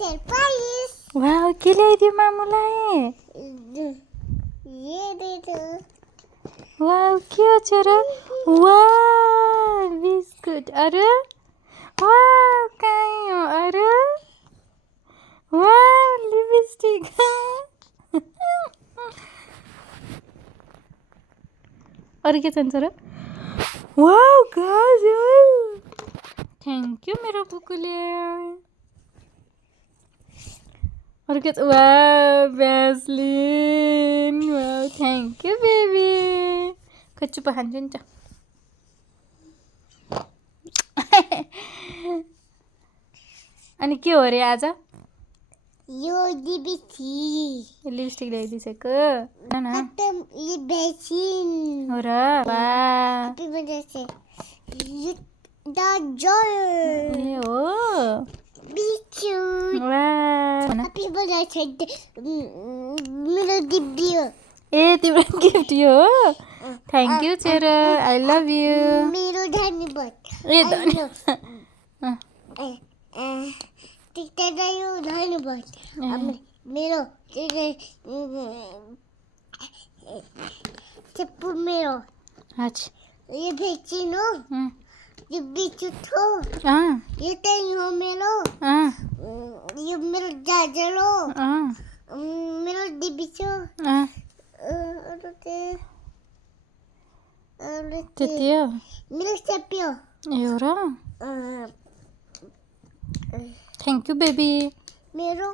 Surprise. वाव, के ल्याइदियो मामुलाई? ये they दो। वाव, के हो छोरो? वाव, बिस्कुट। अरू? वाव, कहीँ हो अरू? वाव, लिपस्टिक। अरू के छन् छोरो? वाव, काजल। थ्याङ्क यू मेरो कुकुले। अरू के छ? वाव, भ्यासलिन। Wow, thank you baby. खै चुप्पा खान्छु नि त। अनि के हो अरे आज? यो डिबिसी। लिपस्टिक ल्याइदिइसक्यो। खत्म ये भैसिन। हो र? वाह, हैप्पी बर्थडे से ये दाजल। ए हो। बिचु। वाह, हैप्पी बर्थडे से मेरो दिब्बी हो। ए तिम्रो गिफ्ट यो हो? थ्याङ्क यू छोरो, आई लभ यू। मेरो धन्यवाद। ए धन्यवाद। यो धन्यवाद। मेरो चप्पू मेरो। अच्छा। ये भेचिन हो। यो बिचु हो। यो चाहिँ हो मेरो। यो मेरो जाजल हो। मेरो दिबी छ। त्यति हो? मेरो सप्यो। ए हो र? Thank you baby. मेरो